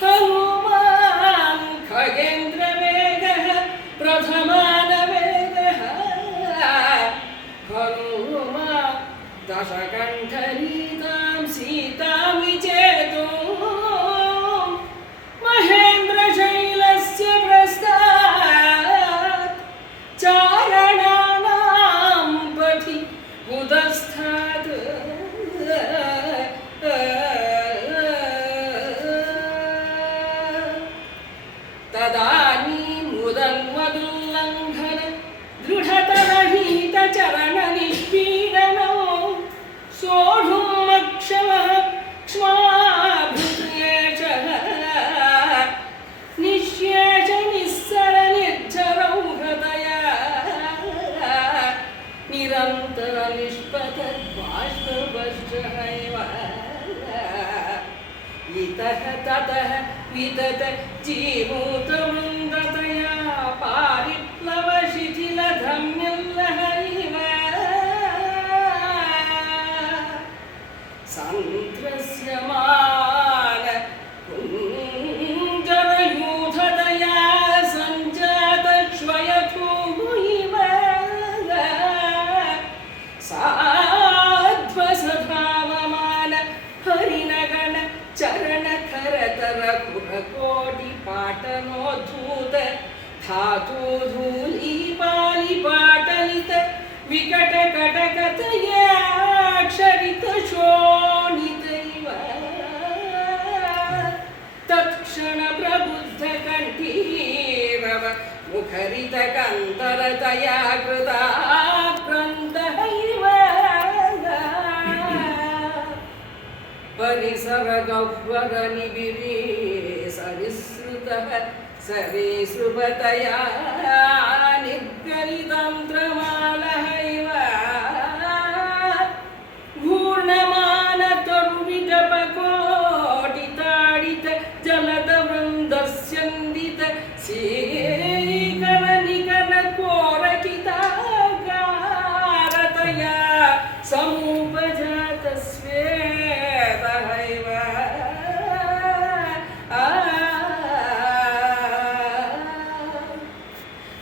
ಹನುಮಾನ್ ಖಗೇಂದ್ರವೇಗಃ ಪ್ರಥಮಾನವೇಗಃ ಹನುಮಾನ್ ದಶಕಂಠನೀತಾಂ ಸೀತಾಂ ವಿಜೇತುಂ ಮಹೇಂದ್ರಶೈಲಸ್ಯ ಪ್ರಸ್ಥಾತ್ ಚಾರಣಾನಾಂ ಪಥಿ ಉದಸ್ಥಾತ್ ತದಾನೀಮುದನ್ವದುಲ್ಲಂಘನ ದೃಢತರಹಿತ ಚರಣ ನಿಷ್ಪೀಡನೋ ಸೋಢುಮಕ್ಷಮಃ ಕ್ಷ್ಮಾಭೃತೇಶಃ ನಿಶ್ಯೇಷ ನಿಸ್ಸರ ನಿರ್ಜರೌ ಹೃದಯ ನಿರಂತರ ನಿಷ್ಪತದ್ ಬಾಷ್ಪವಶ್ಚಃ ಇವ ಇತಃ ತತಃ ವಿತತ ಜೀಮೂತವೃಂದತಯಾ ಪಾರಿಪ್ಲವ ಶಿಥಿಲಧಮ್ಯಲ್ಲಹ ಇವ ಸಂತ್ರಸ್ಯಮಾನ ಕುಂಜರಯೂಥದಯಾ ಸಂಜಾತ ಶ್ವಯಥೂಮು ಇವ ಸಾಧ್ವಸಧಾವಮಾನ ಹರಿಣಗಣ ಚರಣ ಖರತರ ಕುರಕೋಟಿ ಪಾಟನೋದ್ಭೂತ ಧಾತು ಧೂಲಿ ಪಾಲಿ ಪಾಟಲಿತ ವಿಕಟ ಕಟಕತಯಾಕ್ಷರಿತ ಶೋಣಿತ ಇವ ತತ್ಕ್ಷಣ ಪ್ರಬುದ್ಧ ಕಂಠೀರವ ಮುಖರಿತ ಕಂತರತಯಾ ಕೃತಾಕ್ರಂತ ಇವ ಪರಿಸರ ಗಹ್ವರ ನಿಬಿರಿ ಸರಿಸೃತಃ ಸರೀಸೃಪತಯಾ ನಿರ್ಗಲಿತಂತ್ರಮಾಲಹ ಇವ ಭೂರ್ಣಮಾನ ತರುವಿಜಪಕೋಟಿತಾಡಿತ ಜಲದ ವೃಂದಸ್ಯಂದಿತ ಸೀಕರ ನಿಕರ ಕೋರಕಿತಾಗಾರತಯಾ ಸಮೂಪಜಾತ ಸ್ವೇದಃ ಇವ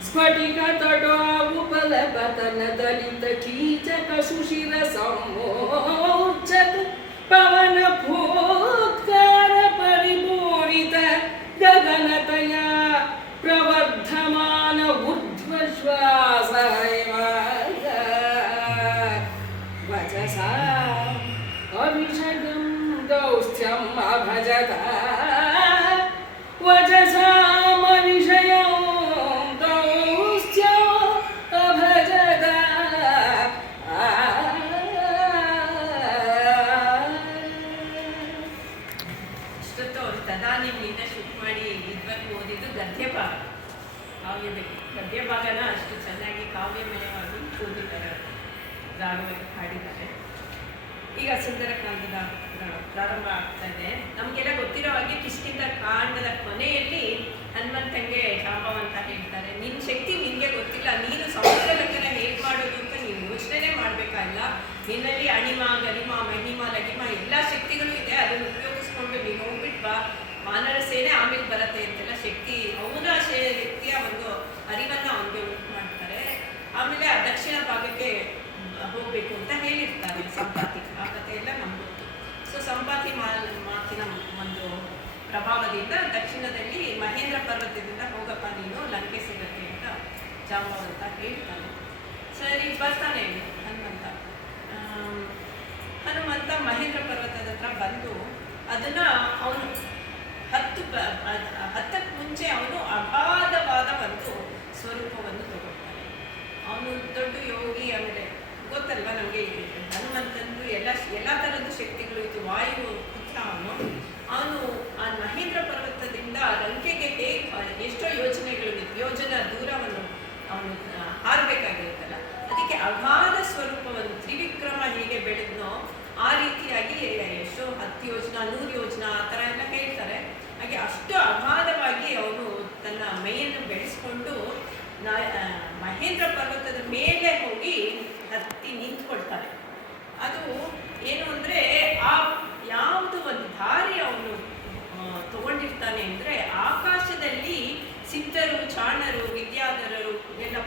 ಸ್ಫಟಿಕ ತಟೋಪಲಪತನ ದಲಿತ ಕೀಚಕ ಸುಶಿರ ಸಮೋಚ್ಚತ್ ಪವನ ಭೂತ್ಕಾರ ಪರಿಪೂರಿತ ಗಗನತಯ ಪ್ರವರ್ಧಮಾನ ಊರ್ಧ್ವಶ್ವಾಸ ಇವ ವಚಸಾ ಅಭಿಷಗಂ ದೌಸ್ಥ್ಯಂ ಅಭಜತ ವಚಸಾಮವಿಷಯಂ ದೌಸ್ಥ್ಯಂ ಅಭಜತ ಇಷ್ಟೊತ್ತು ಅವರು ತದಾನಿಯಿಂದ ಶುರು ಮಾಡಿ ಇದುವರೆಗೂ ಓದಿದ್ದು ಗದ್ಯಭಾಗ ಗದ್ಯಭಾಗನ ಅಷ್ಟು ಚೆನ್ನಾಗಿ ಕಾವ್ಯಮಯವಾಗಿ ಓದಿದ್ದಾರೆ, ರಾಗವಾಗಿ ಹಾಡಿದ್ದಾರೆ. ಈಗ ಸುಂದರಕಾಂಡದ ಪ್ರಾರಂಭ ಆಗ್ತಾ ಇದೆ. ನಮಗೆಲ್ಲ ಗೊತ್ತಿರೋ ಹಾಗೆ ಕಿಷ್ಕಿಂಧ ಕಾಂಡದ ಕೊನೆಯಲ್ಲಿ ಹನುಮಂತಂಗೆ ಶಾಂಬವಂತ ಹೇಳ್ತಾರೆ, ನಿನ್ನ ಶಕ್ತಿ ನಿನಗೆ ಗೊತ್ತಿಲ್ಲ, ನೀನು ಸಮುದ್ರ ಲಗ್ನ ಹೇಗೆ ಮಾಡೋದು ಅಂತ ನೀನು ಯೋಚನೆ ಮಾಡಬೇಕಾಗಿಲ್ಲ. ನಿನ್ನಲ್ಲಿ ಅಣಿಮ ಗರಿಮ ಮಹಿಮ ಲಗಿಮ ಎಲ್ಲ ಶಕ್ತಿಗಳು ಇದೆ, ಅದನ್ನು ಉಪಯೋಗಿಸ್ಕೊಂಡು ನೀನು ಹೋಗ್ಬಿಟ್ಟು ಬಾ, ವಾನರ ಸೇನೆ ಆಮೇಲೆ ಬರುತ್ತೆ ಅಂತೆಲ್ಲ ಶಕ್ತಿ ಅವನ ಶಕ್ತಿಯ ಒಂದು ಅರಿವನ್ನು ಅವನಿಗೆ ಉಂಟು ಮಾಡ್ತಾರೆ. ಆಮೇಲೆ ಆ ದಕ್ಷಿಣ ಭಾಗಕ್ಕೆ ಹೋಗಬೇಕು ಅಂತ ಹೇಳಿರ್ತಾರೆ ಸಂಪಾತಿ. ಆ ಕಥೆ ಎಲ್ಲ ನಮ್ಗೆ ಗೊತ್ತು. ಸೊ ಸಂಪಾತಿ ಮಾತಿನ ಒಂದು ಪ್ರಭಾವದಿಂದ ದಕ್ಷಿಣದಲ್ಲಿ ಮಹೇಂದ್ರ ಪರ್ವತದಿಂದ ಹೋಗಪ್ಪ ನೀನು ಲಂಕೆ ಸಿಗತ್ತೆ ಅಂತ ಜಾಂಬವಂತ ಹೇಳ್ತಾನೆ. ಸರಿ ಬರ್ತಾನೆ ಹನುಮಂತ. ಹನುಮಂತ ಮಹೇಂದ್ರ ಪರ್ವತದ ಹತ್ರ ಬಂದು ಅದನ್ನ ಅವನು ಹತ್ತಕ್ಕೆ ಮುಂಚೆ ಅವನು ಅಗಾಧವಾದ ಒಂದು ಸ್ವರೂಪವನ್ನು ತಗೊಳ್ತಾನೆ. ಅವನು ದೊಡ್ಡ ಯೋಗಿ. ಆಮೇಲೆ ಗೊತ್ತಲ್ವಾ ನಮಗೆ ಹನುಮಂತಂದು ಎಲ್ಲ ಥರದ ಶಕ್ತಿಗಳು ಇತ್ತು. ವಾಯು ಪುತ್ರ ಅವನು ಆ ಮಹೇಂದ್ರ ಪರ್ವತದಿಂದ ಲಂಕೆಗೆ ಎಷ್ಟೋ ಯೋಜನ ದೂರವನ್ನು ಅವನು ಹಾರಬೇಕಾಗಿರುತ್ತಲ್ಲ, ಅದಕ್ಕೆ ಅಗಾಧ ಸ್ವರೂಪವನ್ನು ತ್ರಿವಿಕ್ರಮ ಹೇಗೆ ಬೆಳೆದ್ನೋ ಆ ರೀತಿಯಾಗಿ ಎಷ್ಟೋ 10 ಯೋಜನ 100 ಯೋಜನ ಆ ಥರ ಎಲ್ಲ ಹೇಳ್ತಾರೆ. ಹಾಗೆ ಅಷ್ಟು ಅಗಾಧವಾಗಿ ಅವನು ತನ್ನ ಮೈಯನ್ನು ಬೆಳೆಸ್ಕೊಂಡು ಮಹೇಂದ್ರ ಪರ್ವತದ ಮೇಲೆ ಹೋಗಿ ಹತ್ತಿ ನಿಂತ್ಕೊಳ್ತಾನೆ. ಅದು ಏನು ಅಂದರೆ ಆ ಯಾವುದು ಒಂದು ದಾರಿ ಅವನು ತಗೊಂಡಿರ್ತಾನೆ ಅಂದರೆ, ಆಕಾಶದಲ್ಲಿ ಸಿದ್ಧರು, ಚಾಣರು, ವಿದ್ಯಾಧರರು ಎಲ್ಲ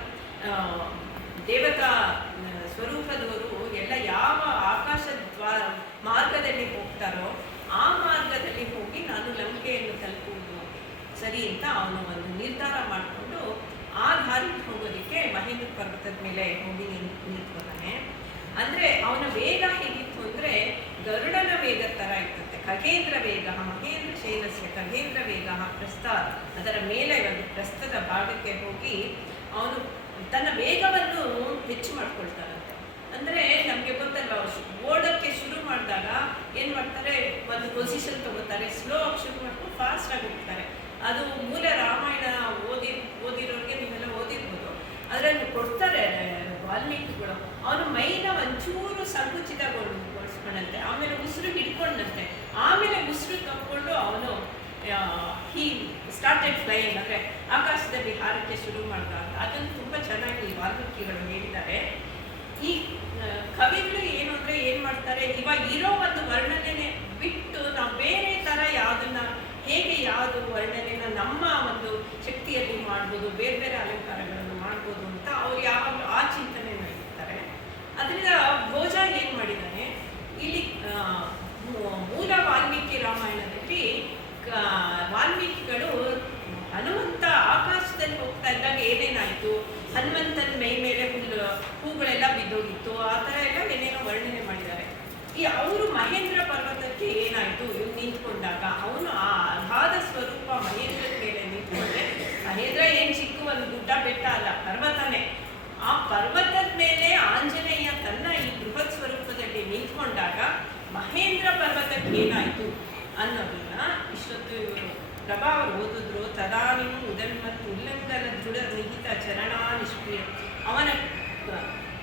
ದೇವತಾ ಸ್ವರೂಪದವರು ಎಲ್ಲ ಯಾವ ಆಕಾಶ ಮಾರ್ಗದಲ್ಲಿ ಹೋಗ್ತಾರೋ ಆ ಮಾರ್ಗದಲ್ಲಿ ಹೋಗಿ ನಾನು ಲಂಕೆಯನ್ನು ತಲುಪುವುದು ಸರಿ ಅಂತ ಅವನು ಒಂದು ನಿರ್ಧಾರ ಮಾಡಿಕೊಂಡು ಆ ದಾರಿಗೆ ಹೋಗೋದಕ್ಕೆ ಮಹೇಂದ್ರ ಪರ್ವತದ ಮೇಲೆ ಹೋಗಿ ನಿಂತ್ಕೊತಾನೆ. ಅಂದರೆ ಅವನ ವೇಗ ಹೇಗಿತ್ತು ಅಂದರೆ ಗರುಡನ ವೇಗ ಥರ ಇರ್ತದೆ. ಖಗೇಂದ್ರ ವೇಗ ಮಹೇಂದ್ರ ಶೈಲಸ್ಯ ಖಗೇಂದ್ರ ವೇಗ ಪ್ರಸ್ಥ, ಅದರ ಮೇಲೆ ಒಂದು ಪ್ರಸ್ಥದ ಭಾಗಕ್ಕೆ ಹೋಗಿ ಅವನು ತನ್ನ ವೇಗವನ್ನು ಹೆಚ್ಚು ಮಾಡ್ಕೊಳ್ತಾರಂತೆ. ಅಂದರೆ ನಮಗೆ ಗೊತ್ತಲ್ವ, ಓಡೋಕ್ಕೆ ಶುರು ಮಾಡಿದಾಗ ಏನು ಮಾಡ್ತಾರೆ, ಒಂದು ಪೊಸಿಷನ್ ತಗೋತಾರೆ, ಸ್ಲೋ ಆಗಿ ಶುರು ಮಾಡ್ಕೊಂಡು ಫಾಸ್ಟಾಗಿ ಹೋಗ್ತಾರೆ. ಅದು ಮೂಲ ರಾಮಾಯಣ ಓದಿರೋರಿಗೆ ನೀವೆಲ್ಲ ಓದಿರ್ಬೋದು. ಅದರಲ್ಲಿ ಕೊಡ್ತಾರೆ ವಾಲ್ಮೀಕಿಗಳು. ಅವನು ಮೈನ ಒಂಚೂರು ಸಂಕುಚಿತಗೊಳಿಸ್ಕೊಂಡಂತೆ, ಆಮೇಲೆ ಉಸಿರು ಹಿಡ್ಕೊಂಡಂತೆ, ಆಮೇಲೆ ಉಸಿರು ತಗೊಂಡು ಅವನು ಹೀ ಸ್ಟಾರ್ಟೆಡ್ ಫ್ಲೈಯಿಂಗ್, ಅಂದರೆ ಆಕಾಶದಲ್ಲಿ ಹಾರಕ್ಕೆ ಶುರು ಮಾಡಿದಾಗ. ಅದನ್ನು ತುಂಬ ಚೆನ್ನಾಗಿ ವಾಲ್ಮೀಕಿಗಳು ಹೇಳಿದ್ದಾರೆ. ಈ ಕವಿಗಳು ಏನು ಅಂದರೆ ಏನು ಮಾಡ್ತಾರೆ, ಇವಾಗ ಇರೋ ಒಂದು ವರ್ಣನೆ ಬಿಟ್ಟು ನಾವು ಬೇರೆ ಥರ ಯಾವುದನ್ನ ಹೇಗೆ ಯಾವುದು ವರ್ಣನೆನ ನಮ್ಮ ಒಂದು ಶಕ್ತಿಯಲ್ಲಿ ಮಾಡ್ಬೋದು, ಬೇರೆ ಬೇರೆ ಅಲಂಕಾರಗಳನ್ನು ಮಾಡ್ಬೋದು ಅಂತ ಅವ್ರು ಯಾವಾಗಲೂ ಆ ಚಿಂತನೆ ಮಾಡಿರ್ತಾರೆ. ಅದರಿಂದ ಭೋಜ ಏನು ಮಾಡಿದ್ದಾನೆ ಇಲ್ಲಿ, ಮೂಲ ವಾಲ್ಮೀಕಿ ರಾಮಾಯಣದಲ್ಲಿ ವಾಲ್ಮೀಕಿಗಳು ಹನುಮಂತ ಆಕಾಶದಲ್ಲಿ ಹೋಗ್ತಾ ಇದ್ದಾಗ ಏನೇನಾಯಿತು, ಹನುಮಂತನ ಮೈ ಮೇಲೆ ಹೂಗಳೆಲ್ಲ ಬಿದ್ದೋಗಿತ್ತು, ಆ ಥರ ಎಲ್ಲ ಏನೇನೋ ವರ್ಣನೆ ಮಾಡಿದ್ದಾರೆ. ಈ ಅವರು ಮಹೇಂದ್ರ ಪರ್ವತಕ್ಕೆ ಏನಾಯಿತು, ಇವ್ನು ನಿಂತ್ಕೊಂಡಾಗ ಅವನು ಆ ಅಗಾಧ ಸ್ವರೂಪ ಮಹೇಂದ್ರದ ಮೇಲೆ ನಿಂತ್ಕೊಂಡ್ರೆ, ಮಹೇಂದ್ರ ಏನು ಚಿಕ್ಕ ಒಂದು ಗುಡ್ಡ ಬೆಟ್ಟ ಅಲ್ಲ, ಪರ್ವತನೇ. ಆ ಪರ್ವತದ ಮೇಲೆ ಆಂಜನೇಯ ತನ್ನ ಈ ಬೃಹತ್ ಸ್ವರೂಪದಲ್ಲಿ ನಿಂತ್ಕೊಂಡಾಗ ಮಹೇಂದ್ರ ಪರ್ವತಕ್ಕೆ ಏನಾಯಿತು ಅನ್ನೋದನ್ನ ಇಷ್ಟೊತ್ತು ಇವರು ಪ್ರಭಾವ ಓದಿದ್ರು. ತದಾನಿಮು ಉದನ್ಮತ್ ಉಲ್ಲಂಘನ ದೃಢ ನಿಹಿತ ಚರಣ ನಿಷ್ಪೀಡ, ಅವನ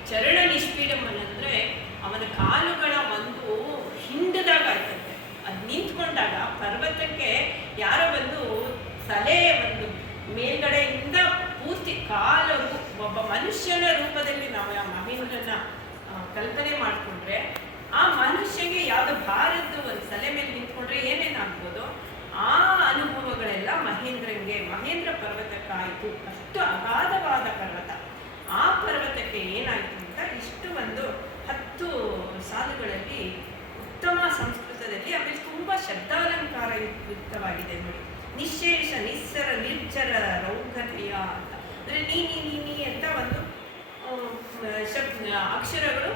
ಚರಣ ನಿಷ್ಪೀಡಮನಂದ್ರೆ ಅವನ ಕಾಲುಗಳ ಒಂದು ಹಿಂಡದಾಗ ಆಯ್ತಂತೆ. ಅದು ನಿಂತ್ಕೊಂಡಾಗ ಪರ್ವತಕ್ಕೆ ಯಾರೋ ಬಂದು ತಲೆ ಒಂದು ಮೇಲ್ಗಡೆಯಿಂದ ಪೂರ್ತಿ ಕಾಲು, ಒಬ್ಬ ಮನುಷ್ಯನ ರೂಪದಲ್ಲಿ ನಾವು ಆ ಮಹೇಂದ್ರನ ಕಲ್ಪನೆ ಮಾಡಿಕೊಂಡ್ರೆ, ಆ ಮನುಷ್ಯಗೆ ಯಾವುದೋ ಭಾರದ್ದು ಒಂದು ತಲೆ ಮೇಲೆ ನಿಂತ್ಕೊಂಡ್ರೆ ಏನೇನಾಗ್ಬೋದು, ಆ ಅನುಭವಗಳೆಲ್ಲ ಮಹೇಂದ್ರ ಪರ್ವತಕ್ಕಾಯಿತು. ಅಷ್ಟು ಅಗಾಧವಾದ ಪರ್ವತ. ಆ ಪರ್ವತಕ್ಕೆ ಏನಾಯಿತು ಅಂತ ಇಷ್ಟು ಒಂದು 10 ಸಾಲುಗಳಲ್ಲಿ ಉತ್ತಮ ಸಂಸ್ಕೃತದಲ್ಲಿ, ಆಮೇಲೆ ತುಂಬ ಶಬ್ದಾಲಂಕಾರ ಯುಕ್ತವಾಗಿದೆ ನೋಡಿ. ನಿಶೇಷ ನಿಸ್ಸರ ನಿರ್ಜರ ರೌಘತೆಯ ಅಂತ, ಅಂದರೆ ನೀ ಅಂತ ಒಂದು ಅಕ್ಷರಗಳು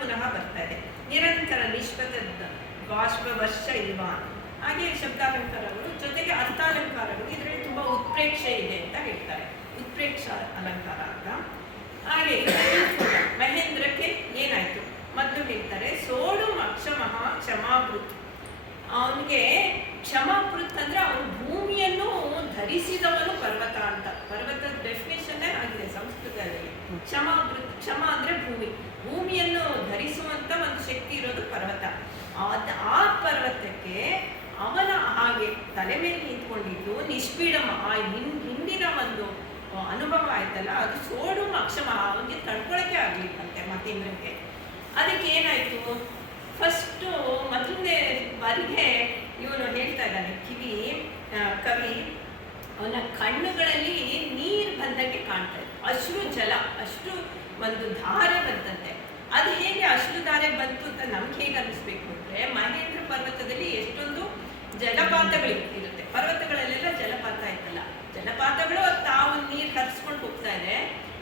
ಪುನಃ ಬರ್ತಾ ಇದೆ. ನಿರಂತರ ನಿಷ್ಪತ ಬಾಷ್ಪ ವರ್ಷ ಇಲ್ವಾನ್, ಹಾಗೆ ಶಬ್ದಾಲಂಕಾರಗಳು ಜೊತೆಗೆ ಅರ್ಥಾಲಂಕಾರಗಳು ಇದರಲ್ಲಿ ತುಂಬ ಉತ್ಪ್ರೇಕ್ಷೆ ಇದೆ ಅಂತ ಹೇಳ್ತಾರೆ. ಉತ್ಪ್ರೇಕ್ಷ ಅಲಂಕಾರ ಅಂತ. ಹಾಗೆ ಮಹೇಂದ್ರಕ್ಕೆ ಏನಾಯಿತು ಮೊದಲು ಹೇಳ್ತಾರೆ, ಸೋಡು ಅಕ್ಷಮಃ ಕ್ಷಮಾಭೃತ್. ಅವನಿಗೆ ಕ್ಷಮಾಭೃತ್ ಅಂದರೆ ಅವನು ಭೂಮಿಯನ್ನು ಧರಿಸಿದವನು ಪರ್ವತ ಅಂತ. ಪರ್ವತದ ಡೆಫಿನೇಷನ್ನೇ ಆಗಿದೆ ಸಂಸ್ಕೃತದಲ್ಲಿ. ಕ್ಷಮಾಭೃತ್, ಕ್ಷಮ ಅಂದರೆ ಭೂಮಿಯನ್ನು ಧರಿಸುವಂಥ ಒಂದು ಶಕ್ತಿ ಇರೋದು ಪರ್ವತ. ಆ ಪರ್ವತಕ್ಕೆ ಅವನ ಹಾಗೆ ತಲೆ ಮೇಲೆ ನಿಂತ್ಕೊಂಡಿದ್ದು ನಿಷ್ಪೀಡಮ, ಆ ಹಿಂದಿನ ಒಂದು ಅನುಭವ ಆಯ್ತಲ್ಲ, ಅದು ಸೋಡು ಅಕ್ಷಮ, ಅವನಿಗೆ ತಡ್ಕೊಳಕ್ಕೆ ಆಗ್ಲಿಕ್ಕಂತೆ ಮಹೇಂದ್ರಕ್ಕೆ. ಅದಕ್ಕೆ ಏನಾಯಿತು, ಫಸ್ಟು ಮೊದಲನೇ ಬಾರಿಗೆ ಇವನು ಹೇಳ್ತಾ ಇದ್ದಾನೆ, ಕವಿ ಅವನ ಕಣ್ಣುಗಳಲ್ಲಿ ನೀರು ಬಂದಂಗೆ ಕಾಣ್ತಾ ಇತ್ತು. ಅಶ್ರು ಜಲ, ಅಷ್ಟು ಒಂದು ಧಾರೆ ಬಂದಂತೆ. ಅದು ಹೇಗೆ ಅಶ್ರು ಧಾರೆ ಬಂತು ಅಂತ ನಮ್ಗೆ ಹೇಗೆ ಅನ್ನಿಸ್ಬೇಕು ಅಂದರೆ, ಮಹೇಂದ್ರ ಪರ್ವತದಲ್ಲಿ ಎಷ್ಟೊಂದು ಜಲಪಾತಗಳು ಇರುತ್ತೆ. ಪರ್ವತಗಳಲ್ಲೆಲ್ಲ ಜಲಪಾತ ಇತ್ತಲ್ಲ, ಜಲಪಾತಗಳು ತಾವು ನೀರು ಹರಿಸ್ಕೊಂಡು ಹೋಗ್ತಾ ಇದೆ.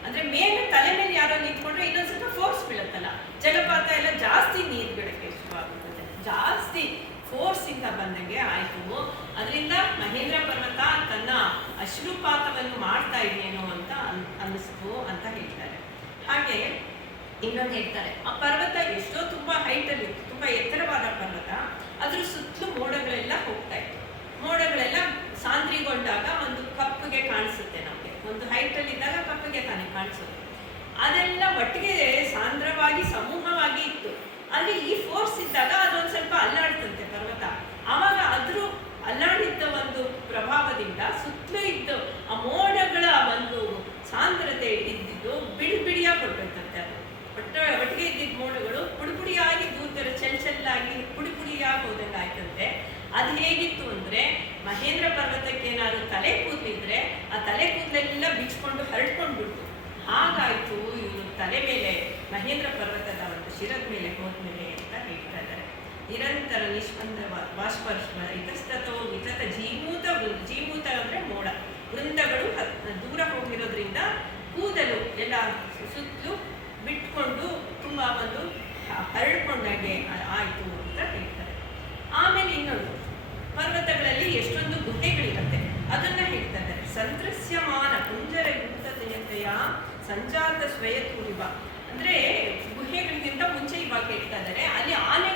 ಅಂದರೆ ಮೇಲೆ ತಲೆ ಮೇಲೆ ಯಾರೋ ನಿಂತ್ಕೊಂಡ್ರೆ ಇನ್ನೊಂದು ಸ್ವಲ್ಪ ಫೋರ್ಸ್ ಬೀಳುತ್ತಲ್ಲ, ಜಲಪಾತ ಎಲ್ಲ ಜಾಸ್ತಿ ಜಾಸ್ತಿ ಫೋರ್ಸಿಂದ ಬಂದಂಗೆ ಆಯಿತು. ಅದರಿಂದ ಮಹೇಂದ್ರ ಪರ್ವತ ತನ್ನ ಅಶ್ರುಪಾತವನ್ನು ಮಾಡ್ತಾ ಇದೆಯೇನೋ ಅಂತ ಅನ್ನಿಸ್ತು ಅಂತ ಹೇಳ್ತಾರೆ. ಹಾಗೆ ಇನ್ನೊಂದು ಹೇಳ್ತಾರೆ, ಆ ಪರ್ವತ ಎಷ್ಟೋ ತುಂಬ ಹೈಟಲ್ಲಿ ಇತ್ತು, ತುಂಬ ಎತ್ತರವಾದ ಪರ್ವತ. ಅದ್ರ ಸುತ್ತಲೂ ಮೋಡಗಳೆಲ್ಲ ಹೋಗ್ತಾ ಇತ್ತು. ಮೋಡಗಳೆಲ್ಲ ಸಾಂದ್ರಿಗೊಂಡಾಗ ಒಂದು ಕಪ್ಪಗೆ ಕಾಣಿಸುತ್ತೆ ನಮಗೆ. ಒಂದು ಹೈಟಲ್ಲಿ ಇದ್ದಾಗ ಕಪ್ಪಗೆ ತಾನೇ ಕಾಣಿಸುತ್ತೆ. ಅದೆಲ್ಲ ಒಟ್ಟಿಗೆ ಸಾಂದ್ರವಾಗಿ ಸಮೂಹವಾಗಿ ಇತ್ತು. ಅಲ್ಲಿ ಈ ಫೋರ್ಸ್ ಇದ್ದಾಗ ಅದೊಂದು ಸ್ವಲ್ಪ ಅಲ್ಲಾಡ್ತಂತೆ ಪರ್ವತ. ಆವಾಗ ಅದ್ರ ಅಲ್ಲಾಡಿದ್ದ ಒಂದು ಪ್ರಭಾವದಿಂದ ಸುತ್ತಲೂ ಇದ್ದು ಆ ಮೋಡಗಳ ಒಂದು ಸಾಂದ್ರತೆ ಇದ್ದಿದ್ದು ಬಿಡಿಯಾಗಿ ಕೊಟ್ಟಿರ್ತಂತೆ. ಅದು ಒಟ್ಟಿಗೆ ಇದ್ದಿದ್ದ ಮೋಡಗಳು ಪುಡಿಯಾಗಿ ದೂರ ಚೆಲ್ಲಾಗಿ ಪುಡಿಯಾಗಿ ಹೋದಂಗೆ ಆಯ್ತಂತೆ. ಅದು ಹೇಗಿತ್ತು ಅಂದ್ರೆ, ಮಹೇಂದ್ರ ಪರ್ವತಕ್ಕೆ ಏನಾದ್ರು ತಲೆ ಕೂದಲಿದ್ರೆ ಆ ತಲೆ ಕೂದಲೆಲ್ಲ ಬಿಚ್ಕೊಂಡು ಹರಡ್ಕೊಂಡು ಬಿಡ್ತು. ಹಾಗಾಯ್ತು ಇವರು ತಲೆ ಮೇಲೆ ಮಹೇಂದ್ರ ಪರ್ವತದ ಒಂದು ಶಿರದ ಮೇಲೆ ಹೋದ್ಮೇಲೆ ಅಂತ ಹೇಳ್ತಾ ಇದ್ದಾರೆ. ನಿರಂತರ ನಿಷ್ಪಂದ ಬಾಷ್ಪರ್ಶ್ವ ಇತಸ್ತತೋ ವಿತತ ಜೀಮೂತ ಅಂದ್ರೆ ಮೋಡ ವೃಂದಗಳು ದೂರ ಹೋಗಿರೋದ್ರಿಂದ ಕೂದಲು ಎಲ್ಲ ಸುತ್ತಲೂ ಬಿಟ್ಕೊಂಡು ತುಂಬಾ ಒಂದು ಹರಡ್ಕೊಂಡಾಗೆ ಆಯ್ತು ಅಂತ ಹೇಳ್ತಾರೆ. ಆಮೇಲೆ ಇನ್ನೊಂದು, ಪರ್ವತಗಳಲ್ಲಿ ಎಷ್ಟೊಂದು ಗುಹೆಗಳಿರುತ್ತೆ ಅದನ್ನ ಹೇಳ್ತಾ ಇದ್ದಾರೆ. ಸಂತ್ರಸ್ಯಮಾನ ಕುಂಜರ ಯುಕ್ತತೆಯ ಸಂಜಾತ ಸ್ವಯತೂರಿವ ಅಂದ್ರೆ ಗುಹೆಗಳಿಗಿಂತ ಮುಂಚೆ ಇವಾಗ ಹೇಳ್ತಾ ಇದ್ದಾರೆ, ಅಲ್ಲಿ ಆನೆ